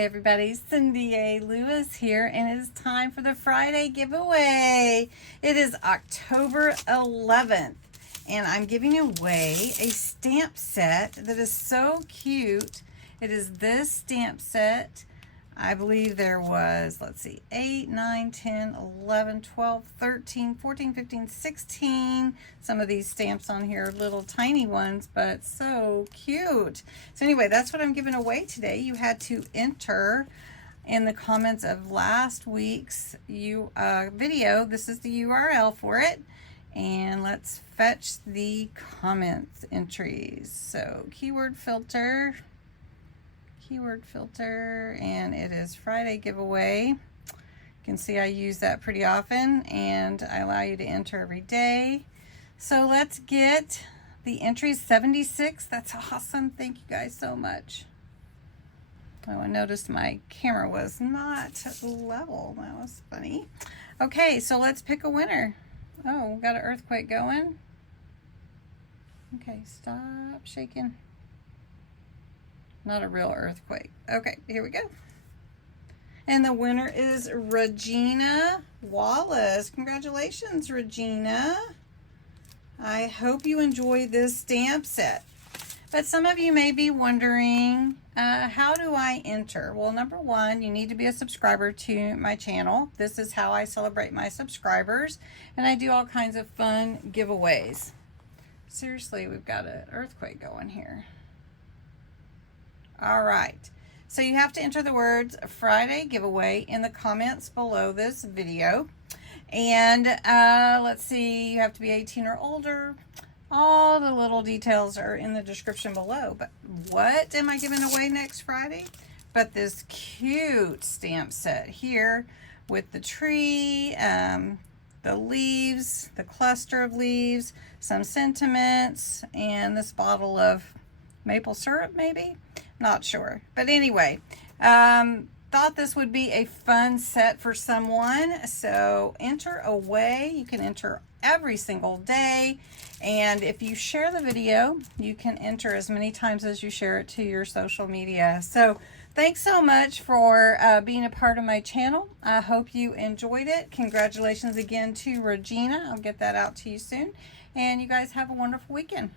Hey everybody, CindyALewis here, and it is time for the Friday giveaway. It is October 11th, and I'm giving away a stamp set that is so cute. It is this stamp set. I believe there was, let's see, 8, 9, 10, 11, 12, 13, 14, 15, 16. Some of these stamps on here are little tiny ones, but so cute. So anyway, that's what I'm giving away today. You had to enter in the comments of last week's video. This is the URL for it. And let's fetch the comments entries. So keyword filter, and it is Friday giveaway. You can see I use that pretty often, and I allow you to enter every day. So let's get the entries. 76. That's awesome. Thank you guys so much. Oh, I noticed my camera was not level. That was funny. Okay, so let's pick a winner. Oh, we got an earthquake going. Okay, stop shaking. Not a real earthquake. Okay, here we go. And the winner is Regina Wallace. Congratulations, Regina. I hope you enjoy this stamp set. But some of you may be wondering, how do I enter? Well, number one, you need to be a subscriber to my channel. This is how I celebrate my subscribers. And I do all kinds of fun giveaways. Seriously, we've got an earthquake going here. All right, so you have to enter the words Friday giveaway in the comments below this video. And let's see, you have to be 18 or older. All the little details are in the description below. But what am I giving away next Friday? But this cute stamp set here with the tree, the leaves, the cluster of leaves, some sentiments, and this bottle of maple syrup maybe? Not sure. But anyway, thought this would be a fun set for someone. So enter away. You can enter every single day. And if you share the video, you can enter as many times as you share it to your social media. So thanks so much for being a part of my channel. I hope you enjoyed it. Congratulations again to Regina. I'll get that out to you soon. And you guys have a wonderful weekend.